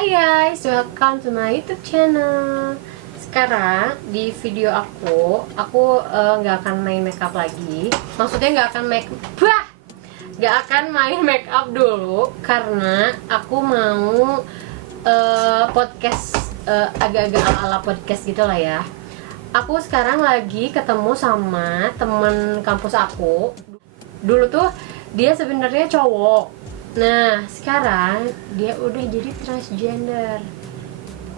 Hai guys, welcome to my YouTube channel. Sekarang di video aku nggak akan main makeup lagi. Maksudnya nggak akan main makeup dulu karena aku mau podcast agak-agak ala-ala podcast gitu lah ya. Aku sekarang lagi ketemu sama temen kampus aku. Dulu tuh dia sebenarnya cowok. Nah, sekarang dia udah jadi transgender.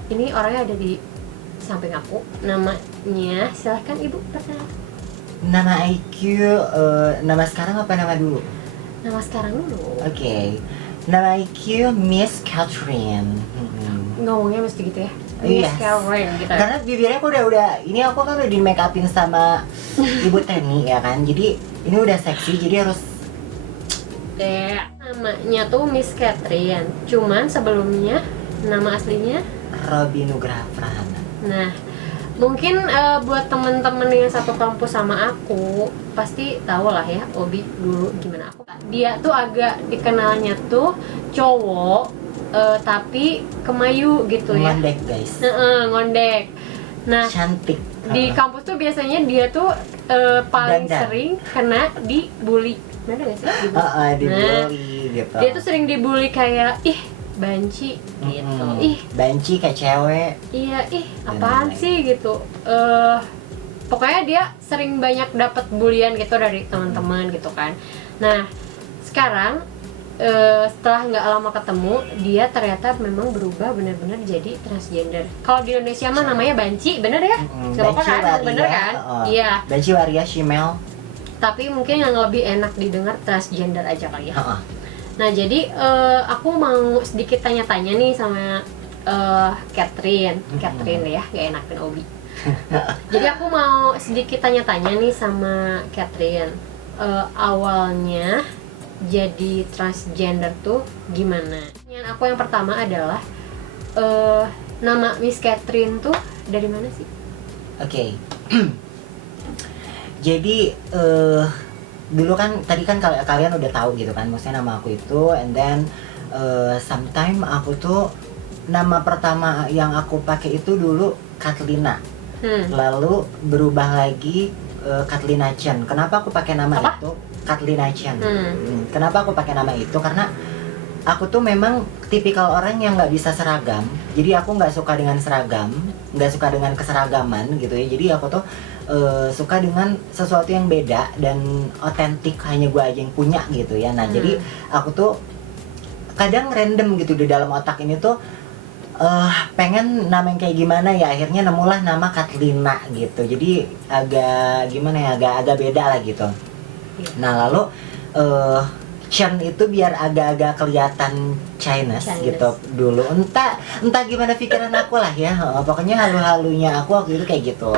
Ini orangnya ada di samping aku. Namanya, silahkan ibu perkenalkan. Nama IQ, nama sekarang apa nama dulu? Nama sekarang dulu. Oke. Nama IQ Miss Catherine. Ngomongnya mesti gitu ya. Yes. Miss Karen gitu. Karena bibirnya aku udah ini aku kan udah di make upin sama Ibu Teni ya kan. Jadi ini udah seksi, jadi harus namanya tuh Miss Catherine. Cuman sebelumnya nama aslinya Robby Nugraha Prahana. Nah, mungkin buat temen-temen yang satu kampus sama aku pasti tahu lah ya Obi dulu gimana aku. Dia tuh agak dikenalnya tuh cowok tapi kemayu gitu ya. Ngondek guys. Ngondek. Nah, Cantik. di kampus tuh biasanya dia tuh paling Dandan. sering kena dibully. Bener gak sih? Dibully gitu. Dia tuh sering dibully kayak banci gitu. Banci kayak cewek. Iya, apaan sih gitu. Pokoknya dia sering banyak dapat bulian gitu dari teman-teman gitu kan. Nah, sekarang setelah nggak lama ketemu, dia ternyata memang berubah benar-benar jadi transgender. Kalau di Indonesia mah namanya banci, bener ya? Gak apa-apa kan? Bener kan? Iya. Banci waria shimel. Tapi mungkin yang lebih enak didengar transgender aja kali ya. Nah, jadi aku mau sedikit tanya-tanya nih sama Catherine ya, gak enakin Obi. Jadi aku mau sedikit tanya-tanya nih sama Catherine. Awalnya jadi transgender tuh gimana? Yang aku yang pertama adalah nama Miss Catherine tuh dari mana sih? Oke. Jadi dulu kan tadi kan kalian udah tahu gitu kan, maksudnya nama aku itu, and then sometime aku tuh nama pertama yang aku pakai itu dulu Katlina. Lalu berubah lagi Katlina Chen. Kenapa aku pakai nama itu Katlina Chen? Kenapa aku pakai nama itu? Karena aku tuh memang tipikal orang yang nggak bisa seragam. Jadi aku nggak suka dengan seragam, nggak suka dengan keseragaman gitu ya. Jadi aku tuh suka dengan sesuatu yang beda dan otentik, hanya gue aja yang punya gitu ya. Nah jadi aku tuh kadang random gitu di dalam otak ini tuh pengen nama yang kayak gimana ya, akhirnya nemulah nama Katlina gitu. Jadi agak gimana ya, agak beda lah gitu. Nah lalu Chen itu biar agak-agak kelihatan Chinese gitu dulu. Entah gimana pikiran aku lah ya. Pokoknya halu-halunya aku waktu itu kayak gitu.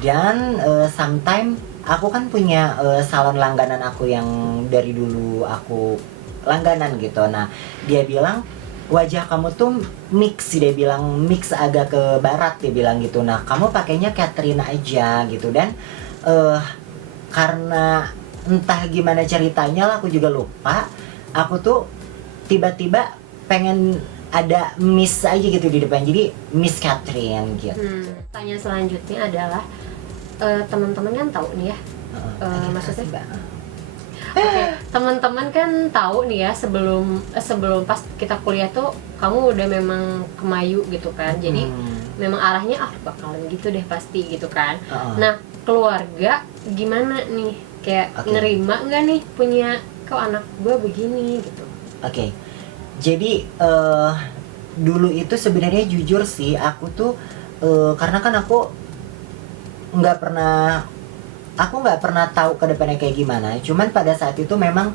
Dan sometime aku kan punya salon langganan aku yang dari dulu aku langganan gitu. Nah dia bilang wajah kamu tuh mix, dia bilang mix agak ke barat, dia bilang gitu. Nah kamu pakainya Catherine aja gitu. Dan karena entah gimana ceritanya lah, aku juga lupa, aku tuh tiba-tiba pengen ada Miss aja gitu di depan, jadi Miss Catherine gitu. Tanya selanjutnya adalah teman-teman kan tahu nih ya, maksudnya teman-teman kan tahu nih ya, sebelum pas kita kuliah tuh kamu udah memang kemayu gitu kan. Jadi memang arahnya bakalan gitu deh pasti gitu kan. Nah keluarga gimana nih, kayak nerima nggak nih punya kok anak gue begini gitu? Jadi dulu itu sebenarnya jujur sih aku tuh karena kan aku nggak pernah tahu ke depannya kayak gimana. Cuman pada saat itu memang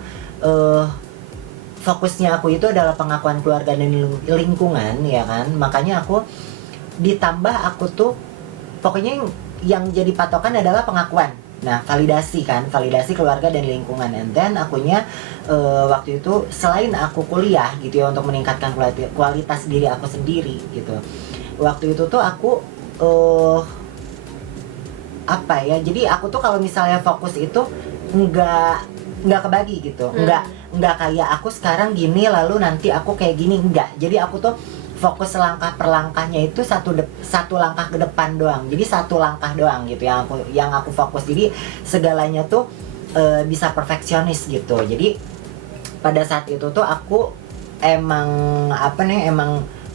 fokusnya aku itu adalah pengakuan keluarga dan lingkungan ya kan. Makanya aku ditambah aku tuh pokoknya yang jadi patokan adalah pengakuan. Nah validasi keluarga dan lingkungan. And then akunya waktu itu selain aku kuliah gitu ya, untuk meningkatkan kualitas diri aku sendiri gitu, waktu itu tuh aku jadi aku tuh kalau misalnya fokus itu nggak kebagi gitu, nggak kayak aku sekarang gini lalu nanti aku kayak gini, enggak. Jadi aku tuh fokus langkah per langkahnya itu satu langkah ke depan doang. Jadi satu langkah doang gitu yang aku fokus. Jadi segalanya tuh bisa perfeksionis gitu. Jadi pada saat itu tuh aku emang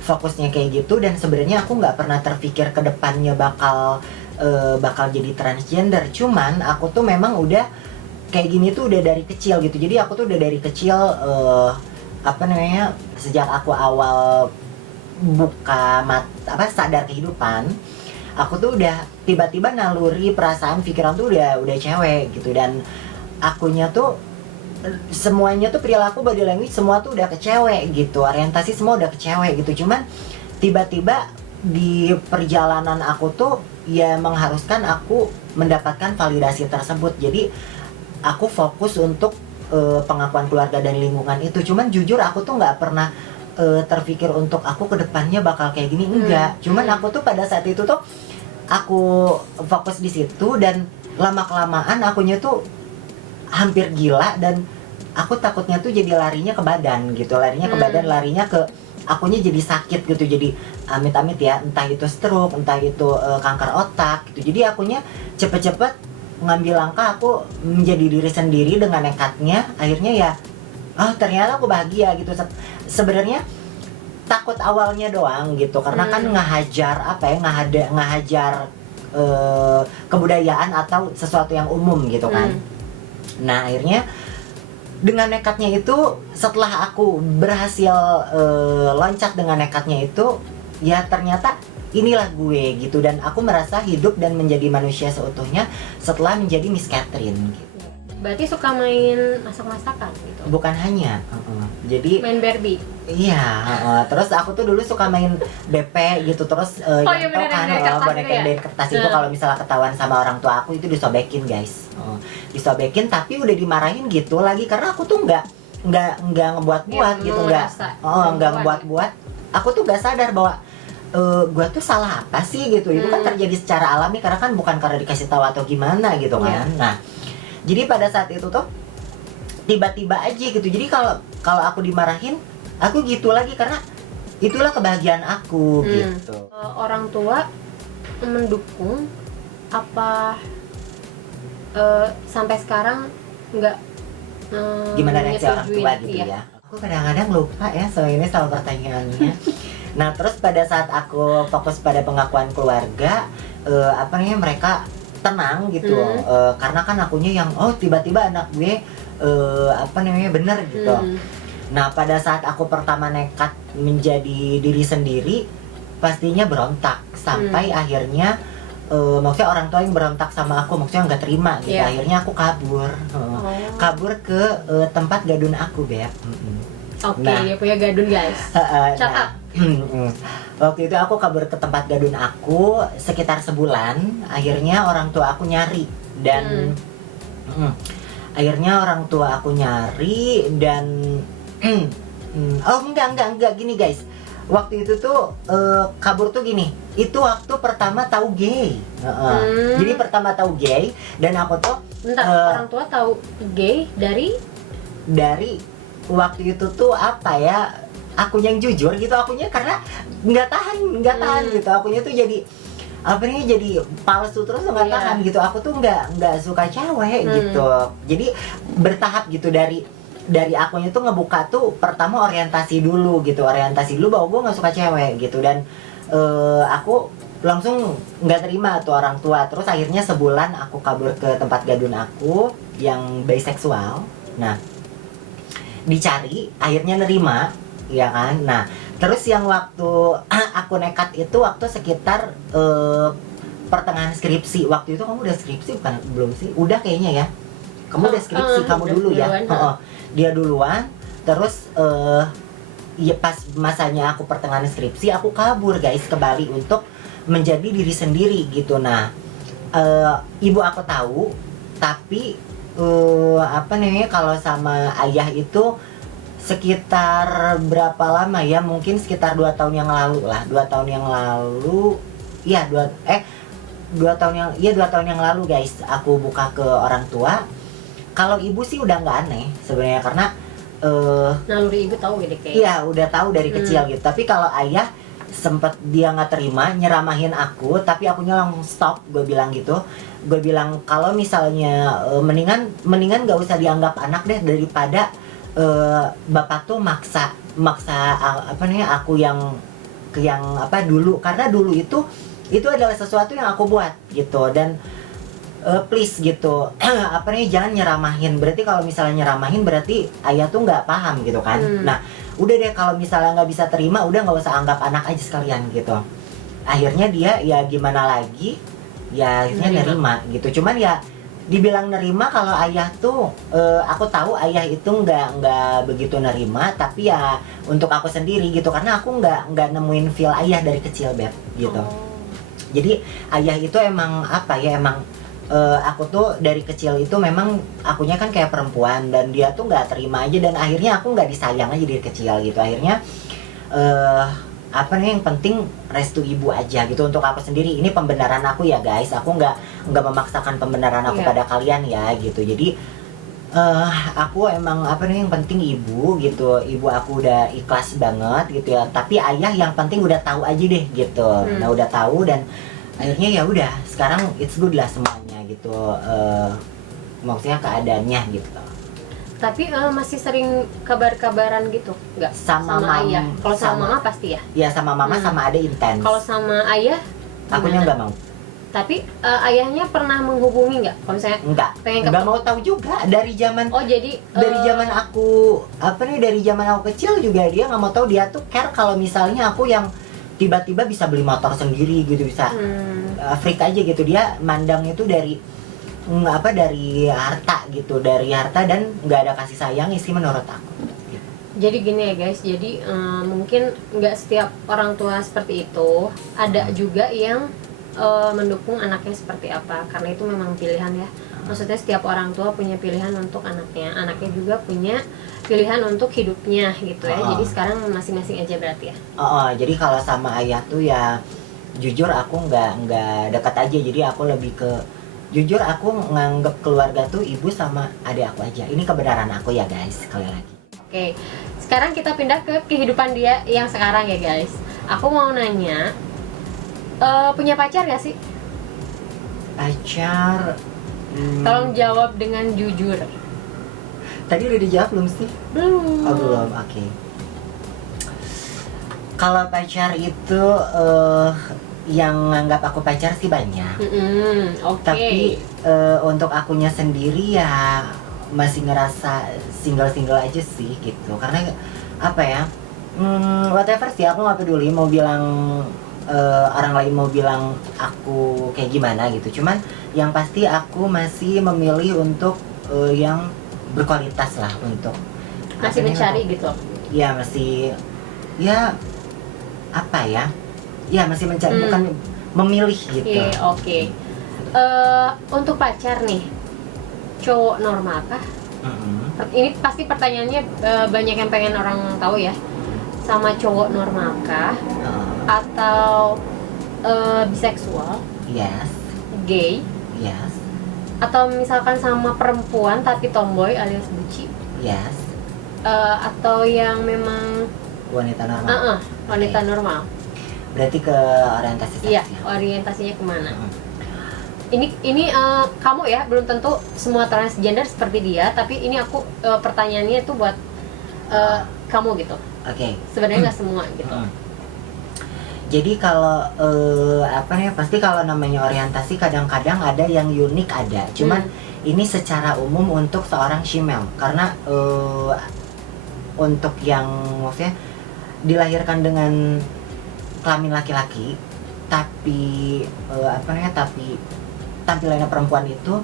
fokusnya kayak gitu, dan sebenarnya aku nggak pernah terpikir ke depannya bakal jadi transgender. Cuman aku tuh memang udah kayak gini tuh udah dari kecil gitu. Jadi aku tuh udah dari kecil sejak aku awal sadar kehidupan, aku tuh udah tiba-tiba naluri perasaan pikiran tuh udah cewek gitu. Dan akunya tuh semuanya tuh perilaku, body language, semua tuh udah ke cewek gitu, orientasi semua udah ke cewek gitu. Cuman tiba-tiba di perjalanan aku tuh ya mengharuskan aku mendapatkan validasi tersebut. Jadi aku fokus untuk pengakuan keluarga dan lingkungan itu. Cuman jujur aku tuh nggak pernah terpikir untuk aku kedepannya bakal kayak gini, enggak. Cuman aku tuh pada saat itu tuh aku fokus di situ, dan lama kelamaan akunya tuh hampir gila, dan aku takutnya tuh jadi larinya ke badan gitu, larinya ke akunya jadi sakit gitu, jadi amit-amit ya, entah itu stroke, entah itu kanker otak gitu. Jadi akunya cepet-cepet ngambil langkah, aku menjadi diri sendiri dengan nekatnya. Akhirnya ya ternyata aku bahagia gitu. Sebenarnya takut awalnya doang gitu, karena kan ngahajar kebudayaan atau sesuatu yang umum gitu kan. Nah akhirnya dengan nekatnya itu, setelah aku berhasil loncat dengan nekatnya itu, ya ternyata inilah gue gitu. Dan aku merasa hidup dan menjadi manusia seutuhnya setelah menjadi Miss Catherine gitu. Berarti suka main masak-masakan gitu? Bukan hanya, jadi main Barbie? Iya, terus aku tuh dulu suka main BP gitu. Terus iya bener, boneka dari kertas itu kalau misalnya ketahuan sama orang tua aku itu disobekin guys. Disobekin, tapi udah dimarahin gitu lagi, karena aku tuh nggak ngebuat-buat ya, gitu, nggak ngebuat-buat. Aku tuh nggak sadar bahwa gue tuh salah apa sih gitu. Itu kan terjadi secara alami, karena kan bukan karena dikasih tahu atau gimana gitu kan. Nah jadi pada saat itu tuh tiba-tiba aja gitu. Jadi kalau aku dimarahin, aku gitu lagi, karena itulah kebahagiaan aku gitu. Orang tua mendukung apa sampai sekarang nggak gimana reaksi orang tua gitu iya. ya. Aku kadang-kadang lupa ya soal ini, sama pertanyaannya. Nah terus pada saat aku fokus pada pengakuan keluarga, mereka tenang gitu. Karena kan akunya yang tiba-tiba anak gue bener gitu. Nah pada saat aku pertama nekat menjadi diri sendiri, pastinya berontak sampai akhirnya maksudnya orang tua yang berontak sama aku, maksudnya nggak terima gitu. Akhirnya aku kabur ke tempat gadun aku, Beb. Dia punya gadun guys. Catat. Waktu itu aku kabur ke tempat gadun aku sekitar sebulan. Akhirnya orang tua aku nyari, dan akhirnya orang tua aku nyari dan enggak gini guys. Waktu itu tuh kabur tuh gini. Itu waktu pertama tahu gay. Jadi pertama tahu gay, dan aku tuh orang tua tahu gay dari waktu itu tuh aku yang jujur gitu, akunya karena nggak tahan gitu, akunya tuh jadi jadi palsu terus nggak tahan gitu. Aku tuh nggak suka cewek gitu. Jadi bertahap gitu, dari akunya tuh ngebuka tuh pertama orientasi dulu bahwa gue nggak suka cewek gitu. Dan aku langsung nggak terima tuh orang tua. Terus akhirnya sebulan aku kabur ke tempat gadun aku yang bisexual. Nah dicari, akhirnya nerima ya kan. Nah terus yang waktu aku nekat itu waktu sekitar pertengahan skripsi. Waktu itu kamu udah skripsi bukan? Belum sih? Udah kayaknya ya. Kamu udah skripsi, kamu dulu ya. Dia duluan. Terus ya pas masanya aku pertengahan skripsi, aku kabur guys ke Bali untuk menjadi diri sendiri gitu. Nah ibu aku tahu, tapi kalau sama ayah itu sekitar berapa lama ya, mungkin sekitar 2 tahun yang lalu lah. 2 tahun yang lalu ya, 2 tahun yang lalu guys, aku buka ke orang tua. Kalau ibu sih udah nggak aneh sebenarnya, karena naluri ibu tahu gitu kayak. iya udah tahu dari kecil gitu. Tapi kalau ayah sempet dia nggak terima, nyeramahin aku, tapi akunya langsung stop. Gue bilang gitu, gue bilang kalau misalnya mendingan gak usah dianggap anak deh, daripada bapak tuh maksa aku yang dulu, karena dulu itu adalah sesuatu yang aku buat gitu. Dan please gitu jangan nyeramahin. Berarti kalau misalnya nyeramahin berarti ayah tuh nggak paham gitu kan. Nah udah deh, kalau misalnya nggak bisa terima, udah nggak usah anggap anak aja sekalian gitu. Akhirnya dia ya gimana lagi, ya akhirnya nerima gitu. Cuman ya dibilang nerima, kalau ayah tuh aku tahu ayah itu nggak begitu nerima, tapi ya untuk aku sendiri gitu, karena aku nggak nemuin feel ayah dari kecil, Beb, gitu. Jadi ayah itu emang aku tuh dari kecil itu memang akunya kan kayak perempuan, dan dia tuh nggak terima aja, dan akhirnya aku nggak disayang aja dari kecil gitu. Akhirnya yang penting restu ibu aja gitu untuk aku sendiri. Ini pembenaran aku ya guys, aku nggak memaksakan pembenaran aku pada kalian ya gitu. Jadi aku emang yang penting ibu gitu, ibu aku udah ikhlas banget gitu ya. Tapi ayah yang penting udah tahu aja deh gitu. Nah udah tahu, dan akhirnya ya udah sekarang it's good lah semuanya gitu, maksudnya keadaannya gitu. Tapi masih sering kabar-kabaran gitu nggak sama ayah? Kalau sama mama pasti ya? Ya sama mama sama ada intens. Kalau sama ayah akunya nggak mau. Tapi ayahnya pernah menghubungi nggak? Kalau misalnya nggak mau tahu juga dari zaman. Oh jadi dari zaman aku dari zaman aku kecil juga dia nggak mau tahu. Dia tuh care kalau misalnya aku yang tiba-tiba bisa beli motor sendiri gitu, bisa freak aja gitu. Dia mandang itu dari harta gitu, dari harta, dan nggak ada kasih sayang sih menurut aku. Jadi gini ya guys, jadi mungkin nggak setiap orang tua seperti itu. Ada juga yang mendukung anaknya seperti apa, karena itu memang pilihan ya. Maksudnya setiap orang tua punya pilihan untuk anaknya juga punya pilihan untuk hidupnya gitu ya. Jadi sekarang masing-masing aja berarti ya. Jadi kalau sama ayah tuh ya jujur aku nggak dekat aja. Jadi aku lebih ke jujur, aku nganggep keluarga tuh ibu sama adik aku aja. Ini kebenaran aku ya guys, sekali lagi. Oke, sekarang kita pindah ke kehidupan dia yang sekarang ya guys. Aku mau nanya, punya pacar gak sih? Pacar? Tolong jawab dengan jujur. Tadi udah dijawab belum sih? Belum. Oh belum, oke. Kalau pacar itu yang nganggap aku pacar sih banyak. Tapi untuk akunya sendiri ya masih ngerasa single aja sih gitu. Karena whatever sih, aku nggak peduli mau bilang orang lain mau bilang aku kayak gimana gitu. Cuman yang pasti aku masih memilih untuk yang berkualitas lah, untuk masih mencari gitu. Ya masih masih mencari, bukan memilih gitu. Oke. Untuk pacar nih, cowok normal kah? Ini pasti pertanyaannya banyak yang pengen orang tahu ya. Sama cowok normal kah? Atau biseksual? Yes. Gay? Yes. Atau misalkan sama perempuan tapi tomboy alias buci? Yes. Atau yang memang wanita normal? Wanita normal. Berarti ke orientasi seks? Iya, orientasinya kemana? Ini kamu ya, belum tentu semua transgender seperti dia, tapi ini aku pertanyaannya itu buat kamu gitu. Oke. Sebenarnya nggak semua gitu. Jadi kalau pasti kalau namanya orientasi kadang-kadang ada yang unik ada. Cuman ini secara umum untuk seorang female, karena untuk yang maksudnya dilahirkan dengan kelamin laki-laki tapi tapi tampilannya perempuan itu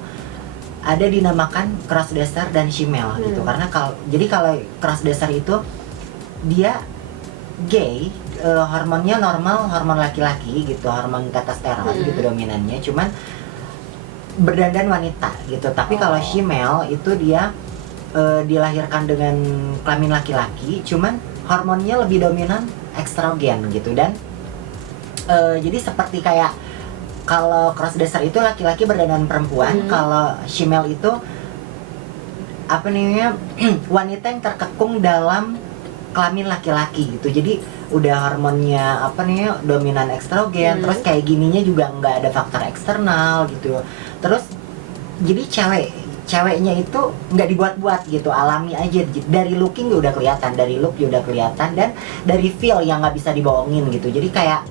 ada dinamakan cross dresser dan female gitu. Karena kalau cross dresser itu dia gay, hormonnya normal, hormon laki-laki gitu, hormon testosteron gitu dominannya, cuman berdandan wanita gitu. Tapi kalau female itu dia dilahirkan dengan kelamin laki-laki, cuman hormonnya lebih dominan estrogen gitu. Dan jadi seperti kayak kalau cross dresser itu laki-laki berdandan perempuan, kalau female itu apa namanya wanita yang terkekung dalam kelamin laki-laki gitu. Jadi udah hormonnya apa nih dominan estrogen, terus kayak gininya juga nggak ada faktor eksternal gitu. Terus jadi ceweknya itu nggak dibuat-buat gitu, alami aja. Dari looking udah kelihatan, dari look udah kelihatan, dan dari feel yang nggak bisa dibohongin gitu. Jadi kayak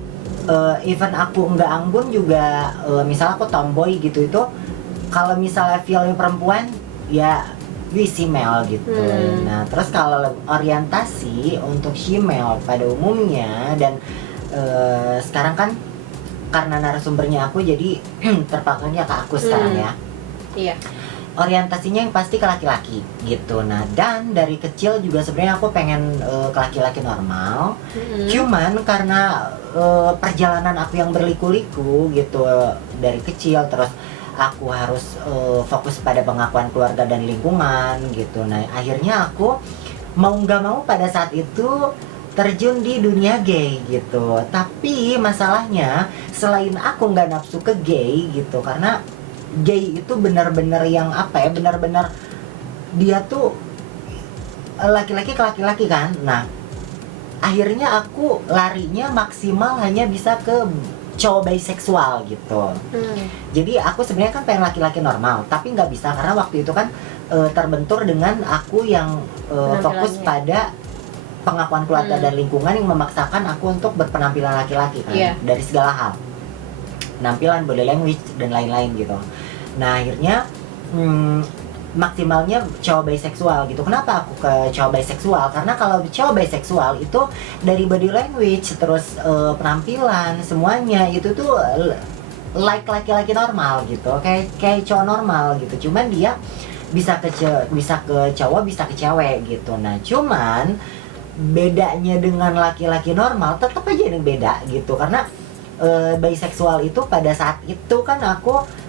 even aku nggak anggun juga, misalnya aku tomboy gitu, itu kalau misalnya feelnya perempuan ya female gitu. Nah terus kalau orientasi untuk female pada umumnya, dan sekarang kan karena narasumbernya aku jadi terpakainya ke aku sekarang ya. Iya. Orientasinya yang pasti ke laki-laki gitu. Nah dan dari kecil juga sebenarnya aku pengen ke laki-laki normal. Cuman karena perjalanan aku yang berliku-liku gitu dari kecil, terus aku harus fokus pada pengakuan keluarga dan lingkungan gitu. Nah akhirnya aku mau nggak mau pada saat itu terjun di dunia gay gitu. Tapi masalahnya selain aku nggak nafsu ke gay gitu, karena gay itu benar-benar yang apa ya, benar-benar dia tuh laki-laki ke laki-laki kan. Nah akhirnya aku larinya maksimal hanya bisa ke cowok biseksual gitu. Jadi aku sebenarnya kan pengen laki-laki normal, tapi nggak bisa karena waktu itu kan terbentur dengan aku yang fokus pada pengakuan keluarga dan lingkungan yang memaksakan aku untuk berpenampilan laki-laki kan, dari segala hal, penampilan, body language dan lain-lain gitu. Nah akhirnya maksimalnya cowok biseksual gitu. Kenapa aku ke cowok biseksual? Karena kalau cowok biseksual itu dari body language, terus penampilan, semuanya itu tuh like laki-laki normal gitu, kayak cowok normal gitu. Cuman dia bisa ke cowok, bisa ke cewek gitu. Nah cuman bedanya dengan laki-laki normal tetap aja yang beda gitu, karena biseksual itu pada saat itu kan aku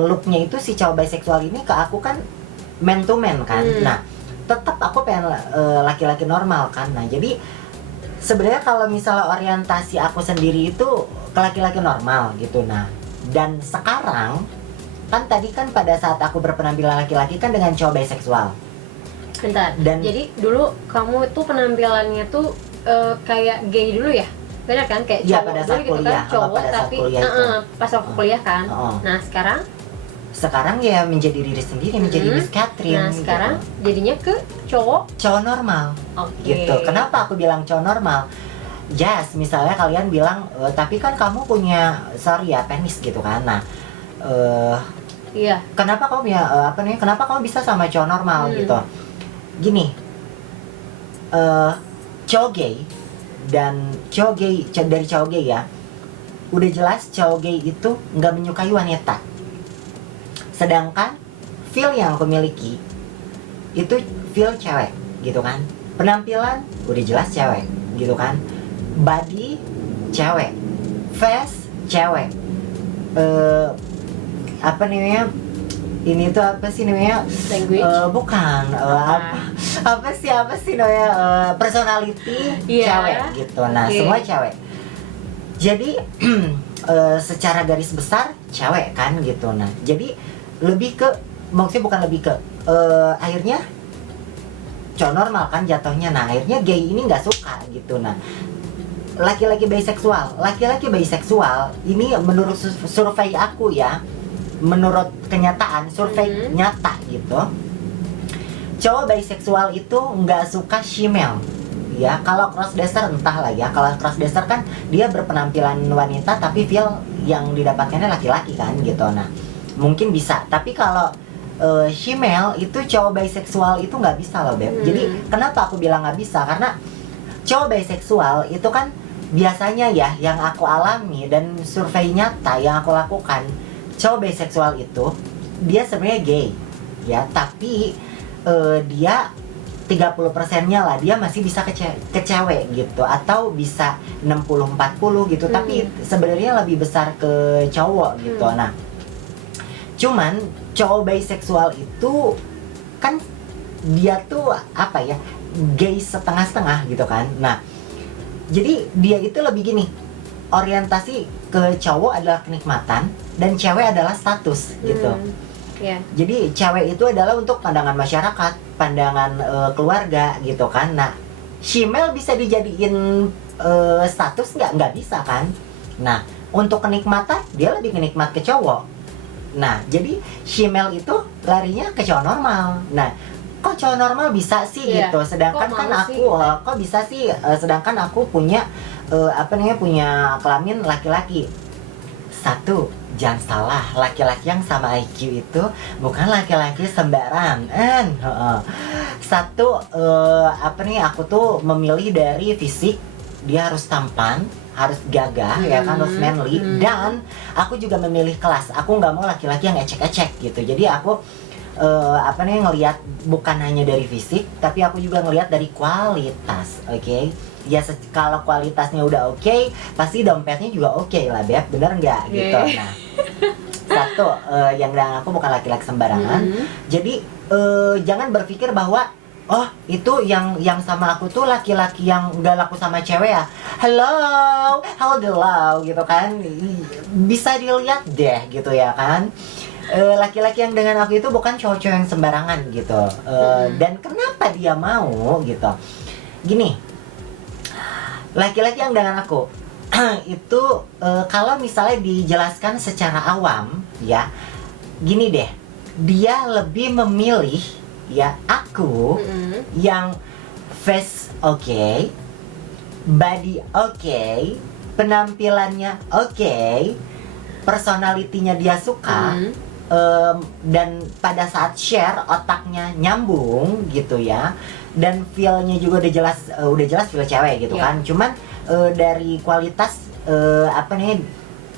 looknya itu si cowok biseksual ini ke aku kan man to man kan. Nah tetap aku pengen laki-laki normal kan. Nah jadi sebenarnya kalau misalnya orientasi aku sendiri itu ke laki-laki normal gitu. Nah dan sekarang kan tadi kan pada saat aku berpenampilan laki-laki kan dengan cowok biseksual. Bentar, dan jadi dulu kamu tuh penampilannya tuh kayak gay dulu ya? Benar kan? Kayak cowok pada saat dulu gitu kan, cowok tapi pas waktu kuliah kan. Nah sekarang ya menjadi diri sendiri, menjadi Miss Catherine. Nah sekarang gitu. Jadinya ke cowok normal. Gitu. Kenapa aku bilang cowok normal? Yes, misalnya kalian bilang tapi kan kamu punya penis gitu kan. Nah kenapa kamu ya kenapa kamu bisa sama cowok normal gitu? Gini, cowok gay dan dari cowok gay ya, udah jelas cowok gay itu nggak menyukai wanita. Sedangkan feel yang aku miliki itu feel cewek gitu kan. Penampilan udah jelas cewek gitu kan. Body cewek, face cewek. Apa namanya? Ini tuh apa sih namanya? Language? Bukan. Apa sih namanya? Personality cewek gitu. Nah semua cewek. Jadi secara garis besar cewek kan gitu. Nah jadi lebih ke, maksudnya bukan lebih ke, akhirnya cowok normal kan jatuhnya. Nah akhirnya gay ini nggak suka gitu. Nah laki-laki biseksual ini menurut survei aku ya, menurut kenyataan survei nyata gitu, cowok biseksual itu nggak suka female ya. Kalau crossdresser entahlah ya, kalau crossdresser kan dia berpenampilan wanita tapi feel yang didapatkannya laki-laki kan gitu. Nah mungkin bisa, tapi kalau female itu cowok biseksual itu nggak bisa loh Beb. Jadi kenapa aku bilang nggak bisa, karena cowok biseksual itu kan biasanya ya yang aku alami dan survei nyata yang aku lakukan, cowok biseksual itu dia sebenarnya gay ya, tapi dia 30%-nya lah dia masih bisa ke cewek gitu, atau bisa 60-40 gitu, tapi sebenarnya lebih besar ke cowok gitu. Nah cuman cowok biseksual itu kan dia tuh apa ya, gay setengah-setengah gitu kan. Nah jadi dia itu lebih gini, orientasi ke cowok adalah kenikmatan dan cewek adalah status gitu. Yeah. Jadi cewek itu adalah untuk pandangan masyarakat, pandangan keluarga gitu kan. Nah, shemale bisa dijadiin status nggak bisa kan. Nah, untuk kenikmatan dia lebih kenikmat ke cowok. Nah, jadi shemale itu larinya ke cowok normal. Nah, kok cowok normal bisa sih gitu, sedangkan kan aku kok bisa sih, sedangkan aku punya punya kelamin laki-laki. Satu, jangan salah, laki-laki yang sama IQ itu bukan laki-laki sembarangan. Satu, aku tuh memilih dari fisik, dia harus tampan, harus gagah, ya kan, harus manly. Dan aku juga memilih kelas. Aku nggak mau laki-laki yang ecek-ecek gitu. Jadi aku ngelihat bukan hanya dari fisik, tapi aku juga ngelihat dari kualitas, oke? Ya kalau kualitasnya udah oke, pasti dompetnya juga oke lah, Beb, bener nggak gitu. Nah, satu, yang bilang aku bukan laki-laki sembarangan. Jadi jangan berpikir bahwa oh itu yang sama aku tuh laki-laki yang nggak laku sama cewek ya. Hello, gitu kan. Bisa dilihat deh gitu ya kan. Laki-laki yang dengan aku itu bukan cowok-cowok yang sembarangan gitu. Dan kenapa dia mau gitu? Gini, laki-laki yang dengan aku itu kalau misalnya dijelaskan secara awam ya, gini deh, dia lebih memilih ya aku yang face oke, body oke, penampilannya oke, personalitinya dia suka, dan pada saat share otaknya nyambung gitu ya, dan feel-nya juga udah jelas feel cewek gitu kan. Cuman dari kualitas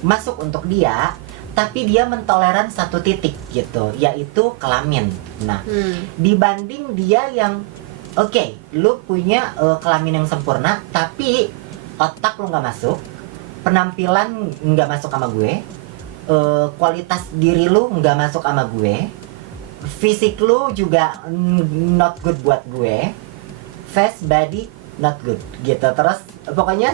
masuk untuk dia, tapi dia mentoleran satu titik gitu, yaitu kelamin. Nah, dibanding dia yang oke, lu punya kelamin yang sempurna, tapi otak lu nggak masuk, penampilan nggak masuk sama gue, kualitas diri lu nggak masuk sama gue, fisik lu juga not good buat gue, face body not good gitu. Terus pokoknya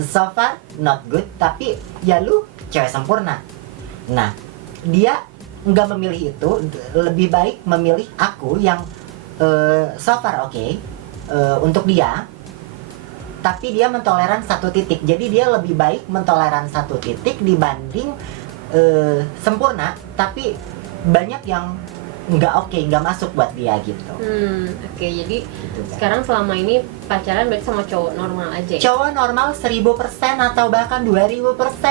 so far not good, tapi ya lu cewek sempurna. Nah, dia nggak memilih itu, lebih baik memilih aku yang so far oke, untuk dia, tapi dia mentoleran satu titik. Jadi dia lebih baik mentoleran satu titik dibanding sempurna tapi banyak yang nggak oke, nggak masuk buat dia gitu. Oke, jadi Gitu, sekarang selama ini pacaran berarti sama cowok normal aja ya? Cowok normal 1000% atau bahkan 2000%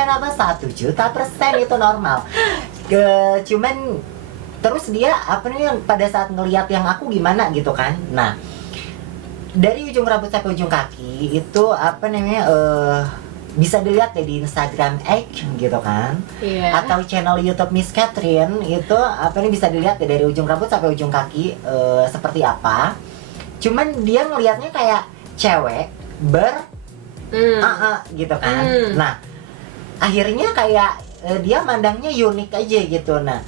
atau 1.000.000% itu normal. Cuman terus dia pada saat ngelihat yang aku gimana gitu kan. Nah, dari ujung rambut sampai ujung kaki itu bisa dilihat deh di Instagram gitu kan, atau channel YouTube Miss Catherine itu bisa dilihat deh dari ujung rambut sampai ujung kaki seperti apa. Cuman dia ngelihatnya kayak cewek gitu kan. Nah, akhirnya kayak dia mandangnya unik aja gitu. Nah,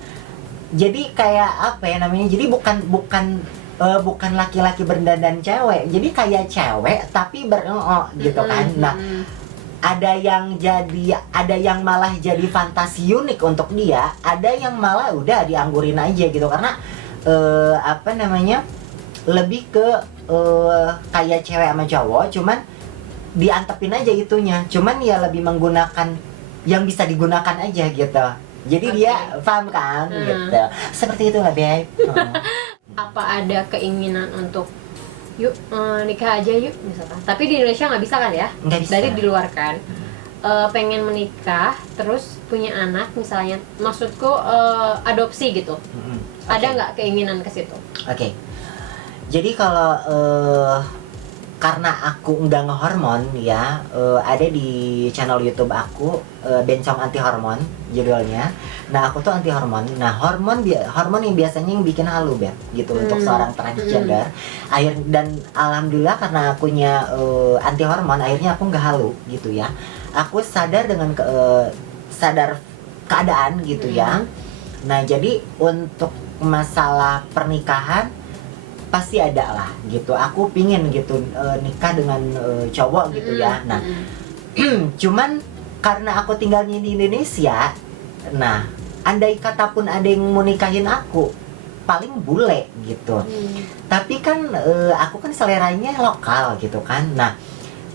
jadi kayak jadi bukan laki-laki berdandan cewek, jadi kayak cewek tapi gitu kan. Nah, ada yang malah jadi fantasi unik untuk dia, ada yang malah udah dianggurin aja gitu, karena lebih ke kayak cewek sama cowok, cuman diantepin aja itunya, cuman ya lebih menggunakan yang bisa digunakan aja gitu. Jadi dia paham kan gitu, seperti itu lah, Beb. Apa ada keinginan untuk yuk nikah aja yuk misalkan, tapi di Indonesia nggak bisa kan ya? Nggak bisa. Dari di luar kan, pengen menikah terus punya anak misalnya, maksudku adopsi gitu. Ada nggak keinginan ke situ? Oke. Jadi kalau karena aku nggak ngehormon ya, ada di channel YouTube aku, Bencong Anti Hormon judulnya. Nah, aku tuh anti hormon. Nah, hormon yang biasanya yang bikin halu, Beb, gitu, untuk seorang transgender. Dan alhamdulillah karena akunya anti hormon, akhirnya aku nggak halu gitu ya. Aku sadar dengan sadar keadaan gitu ya. Nah, jadi untuk masalah pernikahan pasti ada lah gitu. Aku pingin gitu nikah dengan cowok gitu ya. Nah, cuman karena aku tinggalnya di Indonesia, nah andai kata pun ada yang mau nikahin aku, paling bule gitu. Tapi kan aku kan seleranya lokal gitu kan. Nah,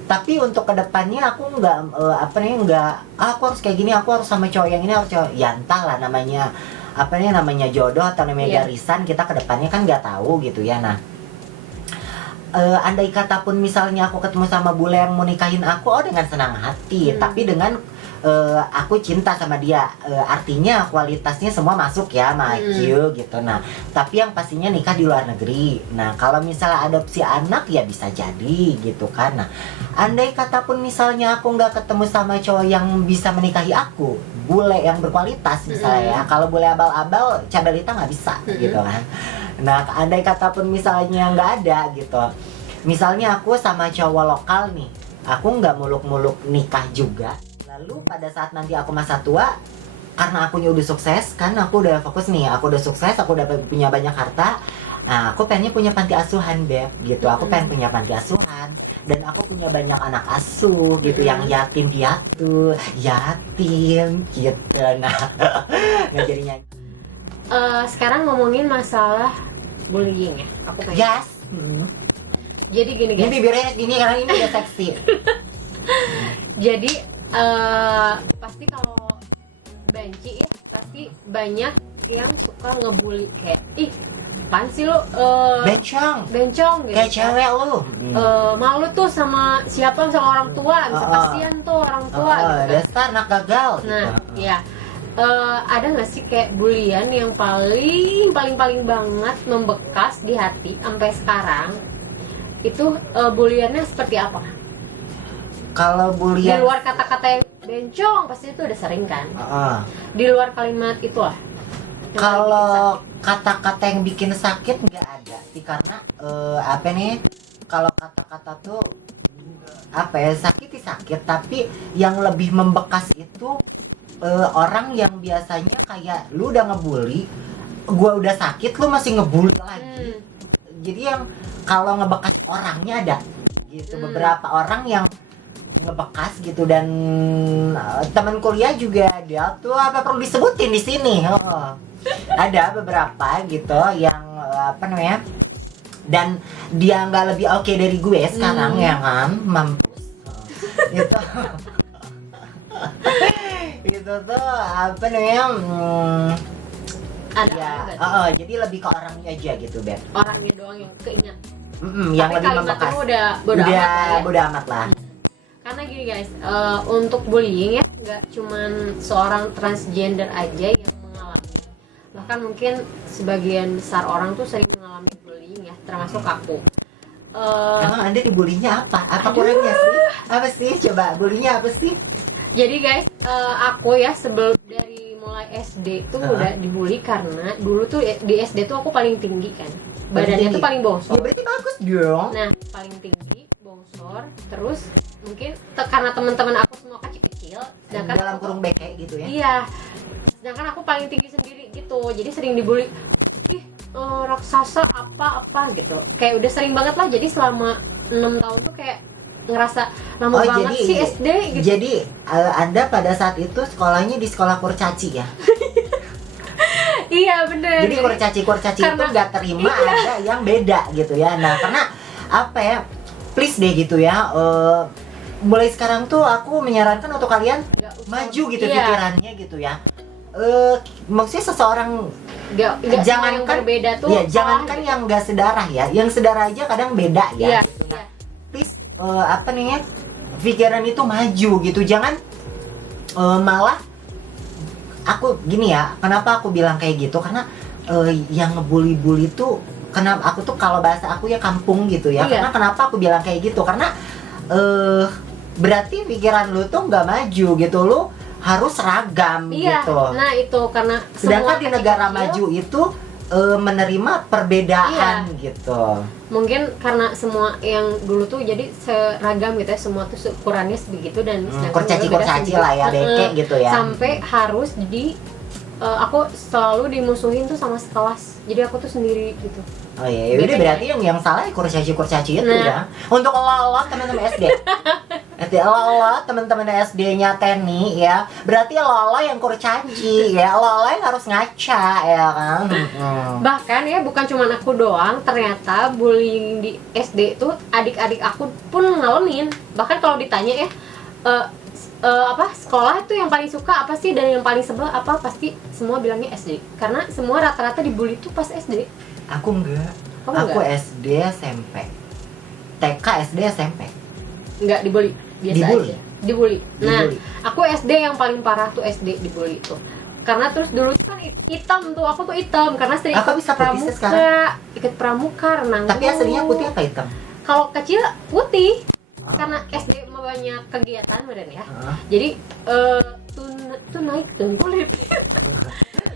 tapi untuk kedepannya aku nggak aku harus kayak gini, aku harus sama cowok yang ini, harus cowok ya entahlah, namanya namanya jodoh atau namanya garisan, kita kedepannya kan nggak tahu gitu ya. Nah, andai kata pun misalnya aku ketemu sama bule yang mau nikahin aku, dengan senang hati, tapi dengan aku cinta sama dia, artinya kualitasnya semua masuk ya, sama IQ gitu. Nah, tapi yang pastinya nikah di luar negeri. Nah, kalau misalnya adopsi anak ya bisa jadi gitu kan. Nah, andai kata pun misalnya aku nggak ketemu sama cowok yang bisa menikahi aku, bule yang berkualitas misalnya ya. Kalau bule abal-abal, cadalita nggak bisa gitu kan. Nah, andai kata pun misalnya nggak ada gitu, misalnya aku sama cowok lokal nih, aku nggak muluk-muluk nikah juga. Lalu pada saat nanti aku masa tua, karena akunya udah sukses, kan aku udah fokus nih, aku udah sukses, aku udah punya banyak harta. Nah, aku pengennya punya panti asuhan, Beb, gitu. Aku pengen punya panti asuhan, dan aku punya banyak anak asuh gitu, yang yatim piatu, yatim gitu. Nah, nggak jadinya. Sekarang ngomongin masalah bullying ya, aku pengen. Yes. Jadi gini guys. Ini bibirnya gini karena ini udah seksi. Jadi pasti kalau banci ya, pasti banyak yang suka ngebully kayak, ih, apaan sih lo bencong gitu. Kayak cewek lu. Malu tuh sama siapa, sama orang tua, bisa kasihan tuh orang tua gitu. Dasar anak gagal. Nah, ya. Ada nggak sih kayak bulian yang paling banget membekas di hati sampai sekarang? Itu buliannya seperti apa? Kalau bulian Di luar kata-kata yang bencong, pasti itu udah sering kan? Di luar kalimat itulah. Kalau kata-kata yang bikin sakit nggak ada sih, karena kalau kata-kata tuh sakit, tapi yang lebih membekas itu orang yang biasanya kayak lu udah ngebully, gua udah sakit, lu masih ngebully lagi. Jadi yang kalau ngebekas orangnya ada gitu, beberapa orang yang ngebekas gitu, dan teman kuliah juga dia tuh perlu disebutin di sini. Ada beberapa gitu yang dan dia nggak lebih oke dari gue sekarang ya kan, mampus gitu. Itu tuh jadi lebih ke orangnya aja gitu, Beb. Orangnya doang yang keinget. Yang lebih membekas. Udah bodo amat lah. Karena gini guys, untuk bullying ya nggak cuman seorang transgender aja yang mengalami, bahkan mungkin sebagian besar orang tuh sering mengalami bullying ya, termasuk aku. Emang Anda dibulinya apa? Apa kurangnya sih? Apa sih? Coba bulinya apa sih? Jadi guys, aku ya sebelum dari mulai SD tuh udah dibully, karena dulu tuh di SD tuh aku paling tinggi kan, badannya tuh paling bongsor. Ya berarti bagus dong. Nah, paling tinggi, bongsor, terus mungkin karena teman-teman aku semua kecil-kecil, sedangkan dalam kurung beke gitu ya. Iya, sedangkan aku paling tinggi sendiri gitu, jadi sering dibully. Ih, raksasa apa gitu, kayak udah sering banget lah. Jadi selama 6 tahun tuh kayak ngerasa lama banget jadi, sih SD gitu. Jadi Anda pada saat itu sekolahnya di sekolah kurcaci ya? Iya bener. Jadi kurcaci itu nggak terima ada yang beda gitu ya. Nah, karena please deh gitu ya, mulai sekarang tuh aku menyarankan untuk kalian maju gitu pikirannya gitu ya. Maksudnya seseorang jangankan berbeda tuh, jangankan gitu. Yang nggak sedarah ya, yang sedarah aja kadang beda ya. Gitu. Nah, please pikiran itu maju gitu, jangan malah aku gini ya. Kenapa aku bilang kayak gitu? Karena yang ngebully-bully tuh, kenapa aku tuh kalau bahasa aku ya kampung gitu ya. Karena kenapa aku bilang kayak gitu? Karena berarti pikiran lu tuh nggak maju gitu, lu harus seragam gitu. Nah itu karena sedangkan di negara maju itu menerima perbedaan gitu. Mungkin karena semua yang dulu tuh jadi seragam gitu ya, semua tuh ukurannya sebegitu, dan kurcaci lah ya, beke gitu ya. Sampai harus aku selalu dimusuhin tuh sama sekelas, jadi aku tuh sendiri gitu. Oh iya, udah berarti yang salah kurcaci itu ya. Untuk lo teman-teman SD. Lolo teman-teman SD-nya Teni ya. Berarti Lolo yang kurcaci ya. Lolo yang harus ngaca ya kan. Bahkan ya bukan cuma aku doang, ternyata bullying di SD itu adik-adik aku pun ngalamin. Bahkan kalau ditanya ya apa sekolah itu yang paling suka apa sih dan yang paling sebel apa, pasti semua bilangnya SD. Karena semua rata-rata dibully tuh pas SD. Aku enggak. Oh, aku enggak? SD SMP. TK SD SMP. Enggak dibully, biasa Dibully? aja. Dibully. Nah, Dibully. aku SD yang paling parah tuh SD dibully tuh. Karena terus dulu tuh kan hitam tuh, aku tuh hitam karena sering Aku ikut bisa putih pramuka, sekarang. ikut pramuka, renang. Tapi aslinya putih apa hitam? Kalau kecil putih. Oh. Karena SD mah banyak kegiatan beren ya. Heeh. Jadi tuh naik tuh kulit.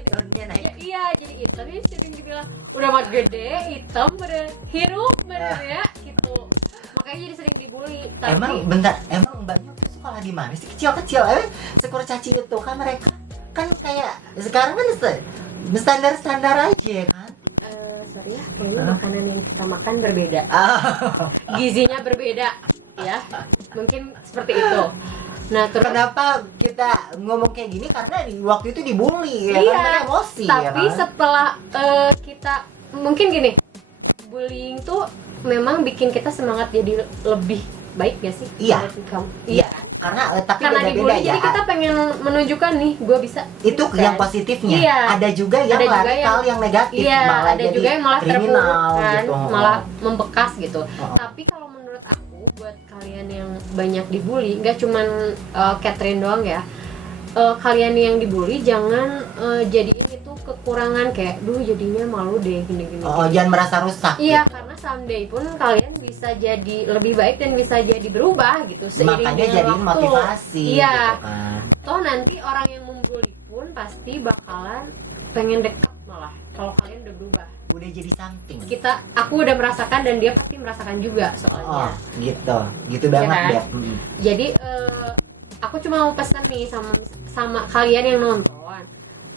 Turunnya naik. Ya, iya, jadi hitam ya sering dibilang udah mat gede, hitam beren, hirup beren ya gitu. Makanya jadi sering dibully. Tapi Emang bentar, emang mbaknya tuh sekolah di mana sih? Kecil-kecil, sekur caci itu kan mereka kan kayak sekarang kan standar-standar aja kan. sorry ya, kayaknya makanan yang kita makan berbeda. Ah, Gizinya berbeda ya. Mungkin seperti itu. Nah, terus kenapa kita ngomong kayak gini? Karena di waktu itu dibully ya Iya, kan, mereka emosi tapi ya kan. setelah kita mungkin gini, bullying tuh memang bikin kita semangat jadi lebih baik gak sih? Iya. Menurut kamu? Iya, karena tapi Karena beda-beda dibully ya. jadi kita pengen menunjukkan nih, gue bisa. Itu Bisa. yang positifnya. Iya. Ada juga yang Ada juga radikal, yang negatif, Iya, malah ada jadi juga yang malah terpuruk kriminal kan, gitu. malah membekas gitu. Oh. Tapi kalau menurut aku, buat kalian yang banyak dibully, nggak cuman Catherine doang ya. Kalian yang dibully jangan jadiin itu kekurangan kayak, duh jadinya malu deh gini-gini. Oh, jangan merasa rusak. Iya, karena someday pun kalian bisa jadi lebih baik dan bisa jadi berubah gitu seiring Makanya dengan jadiin waktu. motivasi Iya. gitu kan. Toh nanti orang yang membuli pun pasti bakalan pengen dekat malah kalau kalian udah berubah. Udah jadi something. Aku udah merasakan dan dia pasti merasakan juga Oh, soalnya. gitu banget kan? Beb. Jadi aku cuma mau pesan nih sama kalian yang nonton.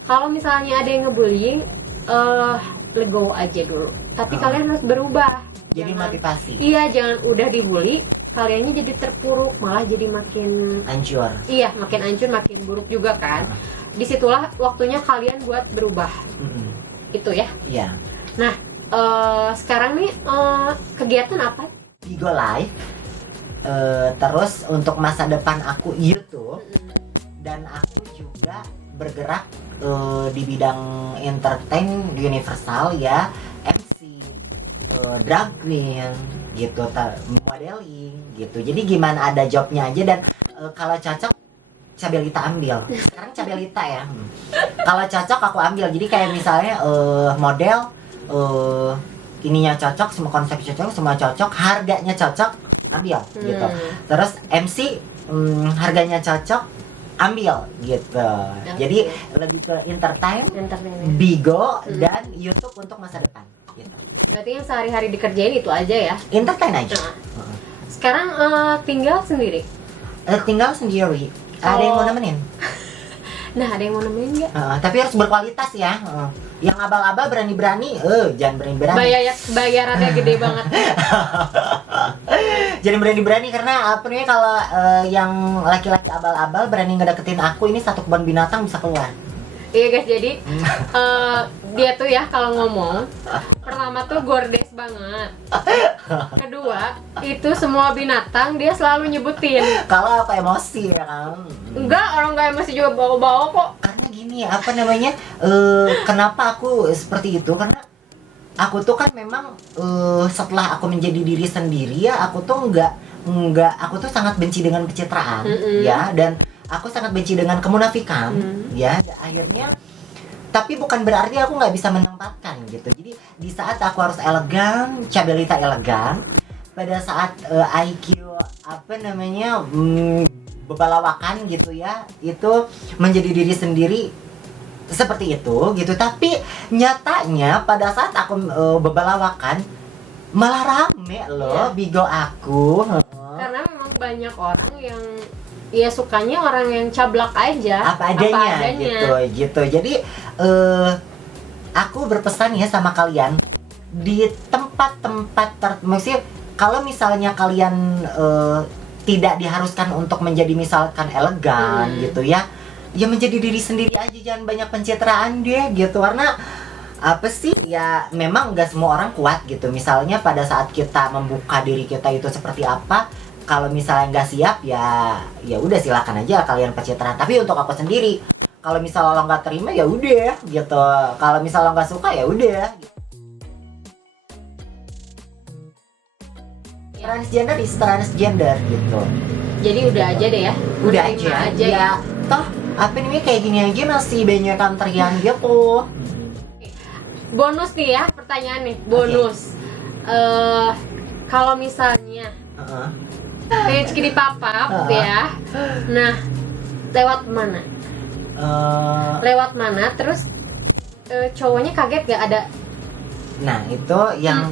Kalau misalnya ada yang ngebullying, let go aja dulu. Tapi kalian harus berubah. Jadi Jangan- motivasi. Iya, jangan udah dibully, kaliannya jadi terpuruk, malah jadi makin Hancur. makin hancur, makin buruk juga kan. Disitulah waktunya kalian buat berubah. Itu ya. Iya. Nah, sekarang nih kegiatan apa? Bigo Live. Terus untuk masa depan aku YouTube, dan aku juga bergerak di bidang entertain universal ya, MC, drag queen gitu, modeling gitu. Jadi gimana ada jobnya aja, dan kalau cocok Cabelita ambil. Sekarang Cabelita ya. Kalau cocok aku ambil. Jadi kayak misalnya model, ininya cocok, semua konsep cocok, semua cocok, harganya cocok, ambil gitu. Terus MC, harganya cocok, ambil gitu. Jadi lebih ke entertain, Bigo, dan YouTube untuk masa depan gitu. Berarti yang sehari-hari dikerjain itu aja ya. Entertain aja. Nah, sekarang tinggal sendiri. Tinggal sendiri. Ada yang mau nemenin? Nah, ada yang mau nemenin nggak? Tapi harus berkualitas ya. Yang abal-abal berani-berani, jangan berani-berani. Bayarannya gede banget. Jangan berani-berani, karena apa namanya, kalau yang laki-laki abal-abal berani ngedeketin aku, ini satu kebun binatang bisa keluar. Iya guys, jadi dia tuh ya kalau ngomong, pertama tuh gordes banget. Kedua, itu semua binatang dia selalu nyebutin. Kalau aku emosi ya kan. Enggak, orang nggak masih juga bawa-bawa kok. Karena gini, apa namanya, kenapa aku seperti itu, karena aku tuh kan memang setelah aku menjadi diri sendiri ya, aku tuh aku tuh sangat benci dengan pencitraan ya, dan aku sangat benci dengan kemunafikan ya. Akhirnya, tapi bukan berarti aku nggak bisa menempatkan gitu. Jadi di saat aku harus elegan, Cabelita elegan, pada saat IQ apa namanya, bebalawakan gitu ya, itu menjadi diri sendiri seperti itu gitu. Tapi nyatanya pada saat aku bebalawakan, malah rame loh Bigo aku. Karena memang banyak orang yang ya sukanya orang yang cablak aja, apa adanya. Gitu. Jadi aku berpesan ya sama kalian, di tempat-tempat maksudnya kalau misalnya kalian tidak diharuskan untuk menjadi misalkan elegan gitu ya. Ya menjadi diri sendiri aja, jangan banyak pencitraan deh gitu. Karena apa sih ya, memang nggak semua orang kuat gitu. Misalnya pada saat kita membuka diri kita itu seperti apa, kalau misalnya nggak siap ya udah silakan aja kalian pencitraan. Tapi untuk aku sendiri, kalau misalnya lo nggak terima ya udah gitu. Kalau misalnya lo nggak suka ya udah. Transgender is transgender gitu. Jadi udah aja deh ya. Udah Terima aja ya. Toh apa nih kayak gini aja masih banyak antrian gitu. Bonus nih ya, pertanyaan nih, bonus. Kalau misalnya Rezeki dipapap ya. Nah, lewat mana? Lewat mana? Terus cowoknya kaget gak ada? Nah, itu yang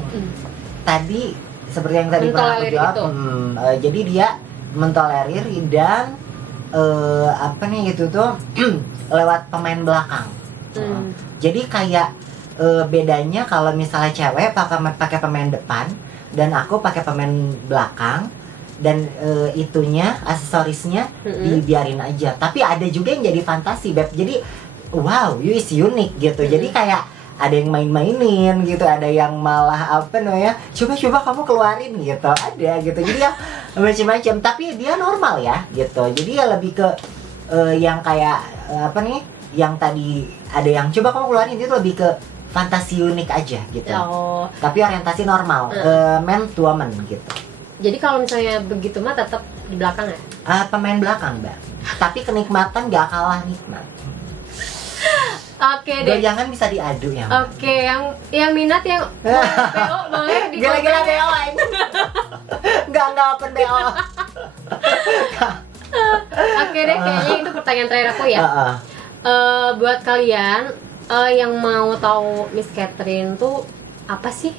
tadi seperti yang tadi pernah aku jawab. Jadi dia mentolerir dan apa nih itu tuh lewat pemain belakang. Jadi kayak bedanya kalau misalnya cewek pakai pemain depan dan aku pakai pemain belakang, dan itunya aksesorisnya dibiarin aja. Tapi ada juga yang jadi fantasi, Beb. Jadi wow, you is unique gitu. Jadi kayak ada yang main-mainin gitu, ada yang malah apa namanya, coba kamu keluarin gitu, ada gitu. Jadi ya macam-macam, tapi dia normal ya gitu. Jadi ya lebih ke yang kayak apa nih, yang tadi ada yang coba kamu keluarin, itu lebih ke fantasi unik aja gitu. Tapi orientasi normal, man to woman gitu. Jadi kalau misalnya begitu mah tetap di belakang ya? Pemain belakang, Mbak. Tapi kenikmatan gak kalah nikmat. Oke deh. Goyangan bisa diadu ya. Oke, yang minat yang PO boleh di Gila-gila BO aja. Enggak open BO. Oke deh, kayaknya itu pertanyaan terakhir aku ya. Buat kalian yang mau tahu Miss Catherine tuh apa sih?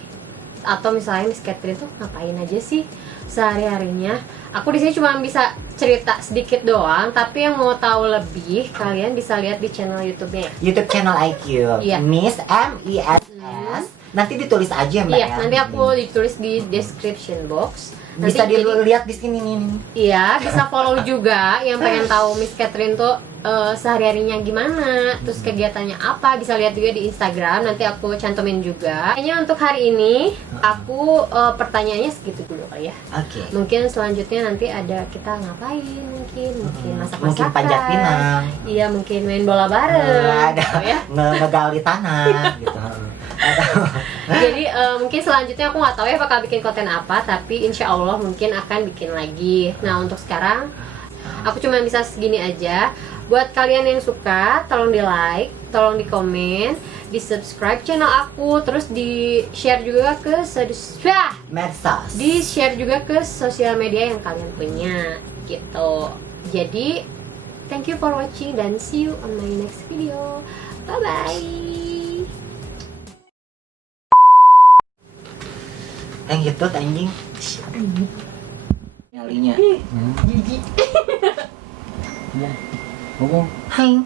Atau misalnya Miss Catherine tuh ngapain aja sih sehari-harinya? Aku di sini cuma bisa cerita sedikit doang, tapi yang mau tahu lebih kalian bisa lihat di channel YouTube-nya. YouTube channel IQ. Iya. Miss MISS. Nanti ditulis aja, Mbak. Iya, ya. nanti aku ditulis di description box. Nanti Bisa dilihat di sini nih. Iya, bisa follow juga yang pengen tahu Miss Catherine tuh sehari-harinya gimana, terus kegiatannya apa, bisa lihat juga di Instagram, nanti aku cantumin juga. Kayaknya untuk hari ini aku pertanyaannya segitu dulu kali ya. Oke. Mungkin selanjutnya nanti ada kita ngapain, mungkin masak-masakan. Mungkin panjat pinang. Iya, mungkin main bola bareng. Ada gitu ya. ngegali tanah gitu. Jadi mungkin selanjutnya aku nggak tahu ya bakal bikin konten apa, tapi insya Allah mungkin akan bikin lagi. Nah untuk sekarang aku cuma bisa segini aja. Buat kalian yang suka, tolong di like, tolong di komen, di subscribe channel aku, terus di share juga ke medsos. Di share juga ke sosial media yang kalian punya gitu. Jadi thank you for watching dan see you on my next video. Bye bye. Yang gitu anjing. Nyalinya. Jijik. Ngomong. Hai.